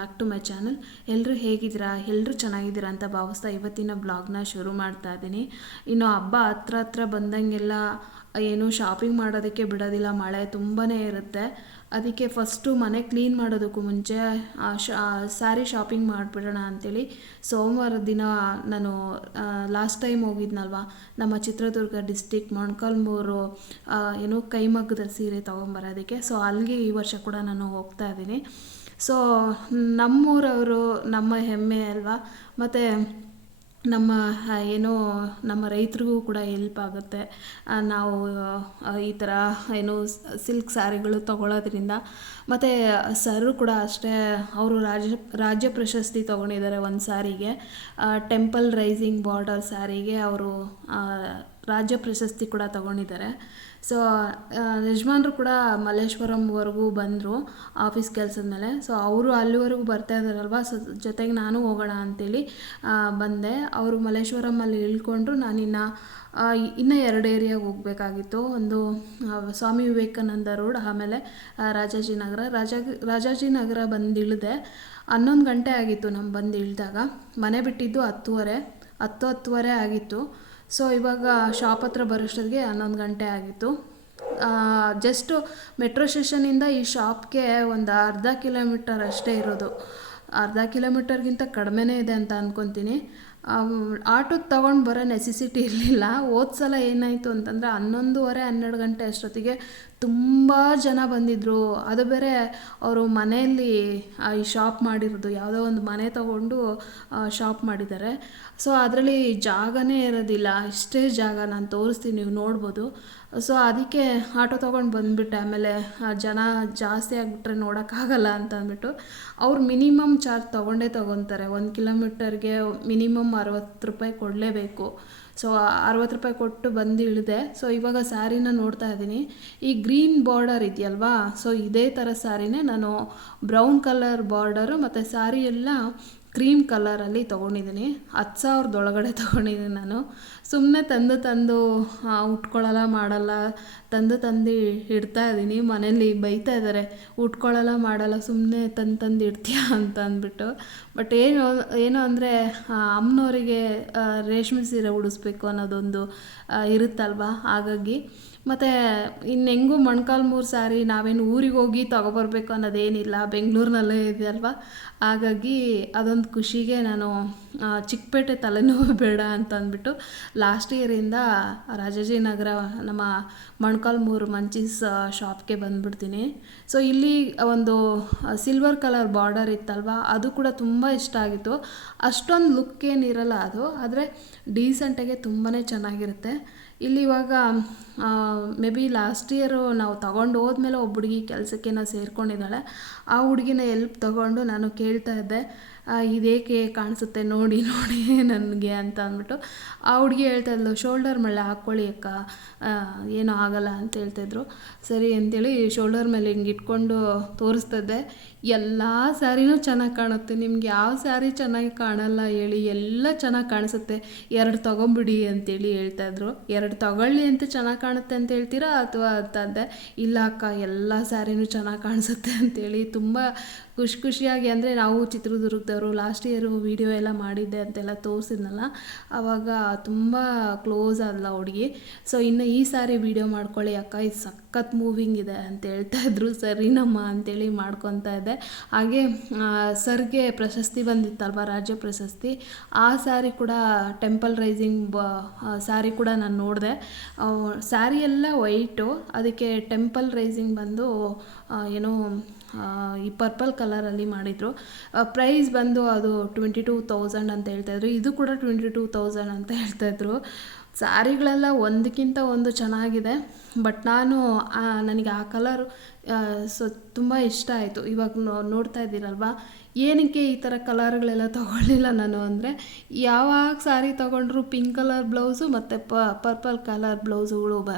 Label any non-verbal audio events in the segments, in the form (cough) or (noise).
Back to my channel ಎಲ್ಲರೂ ಹೇಗಿದ್ದೀರಾ? ಎಲ್ಲರೂ ಚೆನ್ನಾಗಿದ್ದೀರಾ ಅಂತ ಭಾವಿಸ್ತಾ ಇವತ್ತಿನ ಬ್ಲಾಗ್ನ ಶುರು ಮಾಡ್ತಾ ಇದ್ದೀನಿ. ಇನ್ನು ಹಬ್ಬ ಹತ್ರ ಹತ್ರ ಬಂದಂಗೆಲ್ಲ ಏನು ಶಾಪಿಂಗ್ ಮಾಡೋದಕ್ಕೆ ಬಿಡೋದಿಲ್ಲ. ಮಳೆ ತುಂಬಾ ಇರುತ್ತೆ. ಅದಕ್ಕೆ ಫಸ್ಟು ಮನೆ ಕ್ಲೀನ್ ಮಾಡೋದಕ್ಕೂ ಮುಂಚೆ ಸ್ಯಾರಿ ಶಾಪಿಂಗ್ ಮಾಡಿಬಿಡೋಣ ಅಂಥೇಳಿ ಸೋಮವಾರ ದಿನ ನಾನು ಲಾಸ್ಟ್ ಟೈಮ್ ಹೋಗಿದ್ನಲ್ವ? ನಮ್ಮ ಚಿತ್ರದುರ್ಗ ಡಿಸ್ಟಿಕ್ ಮೊಣಕಾಲ್ಮೂರು ಏನು ಕೈಮಗ್ಗದ ಸೀರೆ ತೊಗೊಂಬರೋದಕ್ಕೆ. ಸೊ ಅಲ್ಲಿಗೆ ಈ ವರ್ಷ ಕೂಡ ನಾನು ಹೋಗ್ತಾ ಇದ್ದೀನಿ. ಸೊ ನಮ್ಮೂರವರು ನಮ್ಮ ಹೆಮ್ಮೆ ಅಲ್ವಾ? ಮತ್ತು ನಮ್ಮ ಏನೋ ನಮ್ಮ ರೈತರಿಗೂ ಕೂಡ ಹೆಲ್ಪ್ ಆಗುತ್ತೆ. ನಾವು ಈ ಥರ ಏನು ಸಿಲ್ಕ್ ಸ್ಯಾರಿಗಳು ತಗೊಳ್ಳೋದ್ರಿಂದ ಮತ್ತು ಸರು ಕೂಡ ಅಷ್ಟೇ, ಅವರು ರಾಜ್ಯ ರಾಜ್ಯ ಪ್ರಶಸ್ತಿ ತೊಗೊಂಡಿದ್ದಾರೆ ಒಂದು ಸಾರಿಗೆ. ಟೆಂಪಲ್ ರೈಸಿಂಗ್ ಬಾರ್ಡರ್ ಸ್ಯಾರಿಗೆ ಅವರು ರಾಜ್ಯ ಪ್ರಶಸ್ತಿ ಕೂಡ ತಗೊಂಡಿದ್ದಾರೆ. ಸೊ ಯಜಮಾನ್ರು ಕೂಡ ಮಲ್ಲೇಶ್ವರಂವರೆಗೂ ಬಂದರು ಆಫೀಸ್ ಕೆಲಸದ ಮೇಲೆ. ಸೊ ಅವರು ಅಲ್ಲಿವರೆಗೂ ಬರ್ತಾ ಇದ್ದಾರಲ್ವ ಸೊ ಜೊತೆಗೆ ನಾನು ಹೋಗೋಣ ಅಂತೇಳಿ ಬಂದೆ. ಅವರು ಮಲ್ಲೇಶ್ವರಮಲ್ಲಿ ಇಳ್ಕೊಂಡ್ರು. ನಾನಿನ್ನು ಇನ್ನು ಎರಡು ಏರಿಯಾಗೆ ಹೋಗಬೇಕಾಗಿತ್ತು. ಒಂದು ಸ್ವಾಮಿ ವಿವೇಕಾನಂದ ರೋಡ್, ಆಮೇಲೆ ರಾಜಾಜಿನಗರ ರಾಜ ರಾಜಾಜಿನಗರ ಬಂದು ಇಳಿದೆ, ಹನ್ನೊಂದು ಗಂಟೆ ಆಗಿತ್ತು ನಮ್ಮ ಬಂದು ಇಳಿದಾಗ. ಮನೆ ಬಿಟ್ಟಿದ್ದು ಹತ್ತುವರೆ, ಹತ್ತು ಹತ್ತುವರೆ ಆಗಿತ್ತು. ಸೊ ಇವಾಗ ಶಾಪ್ ಹತ್ರ ಬರೋಷ್ಟೊತ್ತಿಗೆ ಹನ್ನೊಂದು ಗಂಟೆ ಆಗಿತ್ತು. ಜಸ್ಟು ಮೆಟ್ರೋ ಸ್ಟೇಷನಿಂದ ಈ ಶಾಪ್ಗೆ ಒಂದು ಅರ್ಧ ಕಿಲೋಮೀಟರ್ ಅಷ್ಟೇ ಇರೋದು. ಅರ್ಧ ಕಿಲೋಮೀಟರ್ಗಿಂತ ಕಡಿಮೆನೇ ಇದೆ ಅಂತ ಅಂದ್ಕೊತೀನಿ ಆಟೋ ತೊಗೊಂಡು ಬರೋ ನೆಸೆಸಿಟಿ ಇರಲಿಲ್ಲ. ಹೋದ ಸಲ ಏನಾಯಿತು ಅಂತಂದರೆ ಹನ್ನೊಂದುವರೆ ಹನ್ನೆರಡು ಗಂಟೆ ಅಷ್ಟೊತ್ತಿಗೆ ತುಂಬ ಜನ ಬಂದಿದ್ದರು ಅದು ಬೇರೆ ಅವರು ಮನೆಯಲ್ಲಿ ಈ ಶಾಪ್ ಮಾಡಿರೋದು, ಯಾವುದೋ ಒಂದು ಮನೆ ತಗೊಂಡು ಶಾಪ್ ಮಾಡಿದ್ದಾರೆ. ಸೊ ಅದರಲ್ಲಿ ಜಾಗನೇ ಇರೋದಿಲ್ಲ. ಇಷ್ಟೇ ಜಾಗ ನಾನು ತೋರಿಸ್ತೀನಿ, ನೀವು ನೋಡ್ಬೋದು. ಸೊ ಅದಕ್ಕೆ ಆಟೋ ತೊಗೊಂಡು ಬಂದುಬಿಟ್ಟೆ. ಆಮೇಲೆ ಜನ ಜಾಸ್ತಿ ಆಗಿಬಿಟ್ರೆ ನೋಡೋಕ್ಕಾಗಲ್ಲ ಅಂತ ಅಂದ್ಬಿಟ್ಟು. ಅವ್ರು ಮಿನಿಮಮ್ ಚಾರ್ಜ್ ತೊಗೊಂಡೇ ತೊಗೊತಾರೆ. ಒಂದು ಕಿಲೋಮೀಟರ್ಗೆ ಮಿನಿಮಮ್ ಅರವತ್ತು ರೂಪಾಯಿ ಕೊಡಲೇಬೇಕು. ಸೊ ಅರವತ್ತು ರೂಪಾಯಿ ಕೊಟ್ಟು ಬಂದು ಇಳಿದೆ. ಸೊ ಇವಾಗ ಸ್ಯಾರಿನ ನೋಡ್ತಾ ಇದ್ದೀನಿ. ಈ ಗ್ರೀನ್ ಬಾರ್ಡರ್ ಇದೆಯಲ್ವಾ? ಸೊ ಇದೇ ಥರ ಸ್ಯಾರಿನೇ ನಾನು ಬ್ರೌನ್ ಕಲರ್ ಬಾರ್ಡರು ಮತ್ತು ಸ್ಯಾರಿ ಎಲ್ಲ ಕ್ರೀಮ್ ಕಲರಲ್ಲಿ ತೊಗೊಂಡಿದ್ದೀನಿ. ಹತ್ತು ಸಾವಿರದೊಳಗಡೆ ತೊಗೊಂಡಿದ್ದೀನಿ ನಾನು. ಸುಮ್ಮನೆ ತಂದು ತಂದು ಉಟ್ಕೊಳ್ಳಲ್ಲ ಮಾಡಲ್ಲ. ತಂದು ತಂದು ಇಡ್ತಾ ಇದ್ದೀನಿ. ಮನೇಲಿ ಬೈತಾ ಇದ್ದಾರೆ. ಉಟ್ಕೊಳ್ಳಲ್ಲ ಮಾಡಲ್ಲ. ಸುಮ್ಮನೆ ತಂದು ತಂದು ಇಡ್ತೀಯಾ ಅಂತ ಅಂದ್ಬಿಟ್ಟು. ಬಟ್ ಏನು ಏನು ಅಂದರೆ ಅಮ್ಮನವರಿಗೆ ರೇಷ್ಮೆ ಸೀರೆ ಉಡಿಸ್ಬೇಕು ಅನ್ನೋದೊಂದು ಇರುತ್ತಲ್ವ? ಹಾಗಾಗಿ ಮತ್ತು ಇನ್ನು ಹೆಂಗೂ ಮೊಣಕಾಲ್ಮೂರು ಸಾರಿ ನಾವೇನು ಊರಿಗೆ ಹೋಗಿ ತೊಗೊಬರ್ಬೇಕು ಅನ್ನೋದೇನಿಲ್ಲ, ಬೆಂಗಳೂರಿನಲ್ಲೇ ಇದೆ ಅಲ್ವಾ ಹಾಗಾಗಿ ಅದೊಂದು ಖುಷಿಗೆ ನಾನು ಚಿಕ್ಕಪೇಟೆ ತಲೆನೋವು ಬೇಡ ಅಂತ ಅಂದ್ಬಿಟ್ಟು ಲಾಸ್ಟ್ ಇಯರಿಂದ ರಾಜಾಜಿನಗರ ನಮ್ಮ ಮೊಣಕಾಲ್ಮೂರು ಮಂಚೀಸ್ ಶಾಪ್ಗೆ ಬಂದ್ಬಿಡ್ತೀನಿ. ಸೊ ಇಲ್ಲಿ ಒಂದು ಸಿಲ್ವರ್ ಕಲರ್ ಬಾರ್ಡರ್ ಇತ್ತಲ್ವ? ಅದು ಕೂಡ ತುಂಬ ಇಷ್ಟ ಆಗಿತ್ತು. ಅಷ್ಟೊಂದು ಲುಕ್ ಏನಿರಲ್ಲ ಅದು, ಆದರೆ ಡೀಸೆಂಟಾಗೆ ತುಂಬಾ ಚೆನ್ನಾಗಿರುತ್ತೆ. ಇಲ್ಲಿ ಇವಾಗ ಮೇ ಬಿ ಲಾಸ್ಟ್ ಇಯರು ನಾವು ತಗೊಂಡು ಹೋದ್ಮೇಲೆ ಒಬ್ಬ ಹುಡುಗಿ ಕೆಲಸಕ್ಕೆ ನಾವು ಸೇರ್ಕೊಂಡಿದ್ದಾಳೆ. ಆ ಹುಡುಗಿನ ಎಲ್ಪ್ ತಗೊಂಡು ನಾನು ಕೇಳ್ತಾ ಇದ್ದೆ ಇದೇಕೆ ಕಾಣಿಸುತ್ತೆ ನೋಡಿ (laughs) ನೋಡಿ ನನಗೆ ಅಂತ ಅಂದ್ಬಿಟ್ಟು. ಆ ಹುಡುಗಿ ಹೇಳ್ತಾ ಇದ್ಲು ಶೋಲ್ಡರ್ ಮೇಲೆ ಹಾಕ್ಕೊಳ್ಳಿ ಅಕ್ಕ ಏನೂ ಆಗಲ್ಲ ಅಂತ ಹೇಳ್ತಾಯಿದ್ರು ಸರಿ ಅಂತೇಳಿ ಶೋಲ್ಡರ್ ಮೇಲೆ ಹಿಂಗೆ ಇಟ್ಕೊಂಡು ತೋರಿಸ್ತದೆ ಎಲ್ಲ ಸ್ಯಾರಿನೂ ಚೆನ್ನಾಗಿ ಕಾಣುತ್ತೆ. ನಿಮ್ಗೆ ಯಾವ ಸ್ಯಾರಿ ಚೆನ್ನಾಗಿ ಕಾಣಲ್ಲ ಹೇಳಿ, ಎಲ್ಲ ಚೆನ್ನಾಗಿ ಕಾಣಿಸುತ್ತೆ. ಎರಡು ತೊಗೊಂಬಿಡಿ ಅಂತೇಳಿ ಹೇಳ್ತಾಯಿದ್ರು ಎರಡು ತಗೊಳ್ಳಿ ಅಂತ ಚೆನ್ನಾಗಿ ಕಾಣುತ್ತೆ ಅಂತ ಹೇಳ್ತೀರಾ ಅಥವಾ ಅಂತಂದೆ ಇಲ್ಲ ಅಕ್ಕ, ಎಲ್ಲ ಸ್ಯಾರಿನೂ ಚೆನ್ನಾಗಿ ಕಾಣಿಸುತ್ತೆ ಅಂತೇಳಿ ತುಂಬ ಖುಷಿ ಖುಷಿಯಾಗಿ ಅಂದರೆ ನಾವು ಚಿತ್ರದುರ್ಗದವರು ಲಾಸ್ಟ್ ಇಯರು ವೀಡಿಯೋ ಎಲ್ಲ ಮಾಡಿದ್ದೆ ಅಂತೆಲ್ಲ ತೋರಿಸಿದ್ನಲ್ಲ. ಆವಾಗ ತುಂಬ ಕ್ಲೋಸ್ ಆದಲ್ಲ ಹುಡುಗಿ. ಸೊ ಇನ್ನು ಈ ಸಾರಿ ವೀಡಿಯೋ ಮಾಡ್ಕೊಳ್ಳಿ ಅಕ್ಕ, ಇದು ಸಖತ್ ಮೂವಿಂಗ್ ಇದೆ ಅಂತ ಹೇಳ್ತಾ ಇದ್ರು. ಸರಿನಮ್ಮ ಅಂತೇಳಿ ಮಾಡ್ಕೊತಾ ಇದ್ದೆ ಹಾಗೆ ಸರ್ಗೆ ಪ್ರಶಸ್ತಿ ಬಂದಿತ್ತಲ್ವ, ರಾಜ್ಯ ಪ್ರಶಸ್ತಿ? ಆ ಸ್ಯಾರಿ ಕೂಡ ಟೆಂಪಲ್ ರೈಸಿಂಗ್ ಬ ಸ್ಯಾರಿ ಕೂಡ ನಾನು ನೋಡಿದೆ. ಸ್ಯಾರಿ ಎಲ್ಲ ವೈಟು ಅದಕ್ಕೆ ಟೆಂಪಲ್ ರೈಸಿಂಗ್ ಬಂದು ಏನೋ ಈ ಪರ್ಪಲ್ ಕಲರಲ್ಲಿ ಮಾಡಿದರು. ಪ್ರೈಸ್ ಬಂದು ಅದು ಟ್ವೆಂಟಿ ಟೂ ತೌಸಂಡ್ ಅಂತ ಹೇಳ್ತಾಯಿದ್ರು ಇದು ಕೂಡ ಟ್ವೆಂಟಿ ಟೂ ತೌಸಂಡ್ ಅಂತ ಹೇಳ್ತಾಯಿದ್ರು ಸ್ಯಾರಿಗಳೆಲ್ಲ ಒಂದಕ್ಕಿಂತ ಒಂದು ಚೆನ್ನಾಗಿದೆ, ಬಟ್ ನಾನು ನನಗೆ ಆ ಕಲರ್ ಸೊ ತುಂಬ ಇಷ್ಟ ಆಯಿತು. ಇವಾಗ ನೋಡ್ತಾ ಇದ್ದೀರಲ್ವ? ಏನಕ್ಕೆ ಈ ಥರ ಕಲರ್ಗಳೆಲ್ಲ ತೊಗೊಳ್ಳಿಲ್ಲ ನಾನು ಅಂದರೆ, ಯಾವಾಗ ಸ್ಯಾರಿ ತೊಗೊಂಡ್ರು ಪಿಂಕ್ ಕಲರ್ ಬ್ಲೌಸು ಮತ್ತು ಪರ್ಪಲ್ ಕಲರ್ ಬ್ಲೌಸುಗಳು ಬ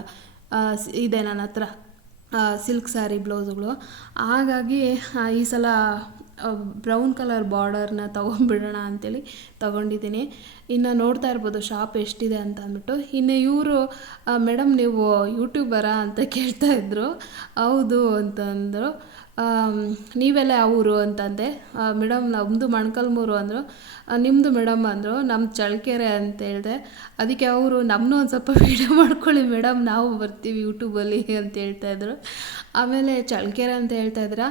ಇದೆ ನನ್ನ ಹತ್ರ ಸಿಲ್ಕ್ ಸ್ಯಾರಿ ಬ್ಲೌಸುಗಳು. ಹಾಗಾಗಿ ಈ ಸಲ ಬ್ರೌನ್ ಕಲರ್ ಬಾರ್ಡರ್ನ ತೊಗೊಂಬಿಡೋಣ ಅಂತೇಳಿ ತೊಗೊಂಡಿದ್ದೀನಿ. ಇನ್ನು ನೋಡ್ತಾ ಇರ್ಬೋದು ಶಾಪ್ ಎಷ್ಟಿದೆ ಅಂತ ಅಂದ್ಬಿಟ್ಟು. ಇನ್ನು ಇವರು ಮೇಡಮ್ ನೀವು ಯೂಟ್ಯೂಬರಾ ಅಂತ ಕೇಳ್ತಾ ಇದ್ದರು ಹೌದು ಅಂತಂದರು. ನೀವೆಲ್ಲ ಯಾವ ಊರು ಅಂತಂದೆ? ಮೇಡಮ್ ನಮ್ಮದು ಮಣ್ಕಲ್ಮೂರು ಅಂದರು. ನಿಮ್ಮದು ಮೇಡಮ್ ಅಂದರು ನಮ್ಮ ಚಳ್ಳಕೆರೆ ಅಂತ ಹೇಳಿದೆ. ಅದಕ್ಕೆ ಅವರು ನಮ್ಮನ್ನೂ ಒಂದು ಸ್ವಲ್ಪ (laughs) ವೀಡಿಯೋ ಮಾಡ್ಕೊಳ್ಳಿ ಮೇಡಮ್, ನಾವು ಬರ್ತೀವಿ ಯೂಟ್ಯೂಬಲ್ಲಿ ಅಂತ ಹೇಳ್ತಾ ಇದ್ರು. ಆಮೇಲೆ ಚಳ್ಳಕೆರೆ ಅಂತ ಹೇಳ್ತಾ ಇದ್ರ.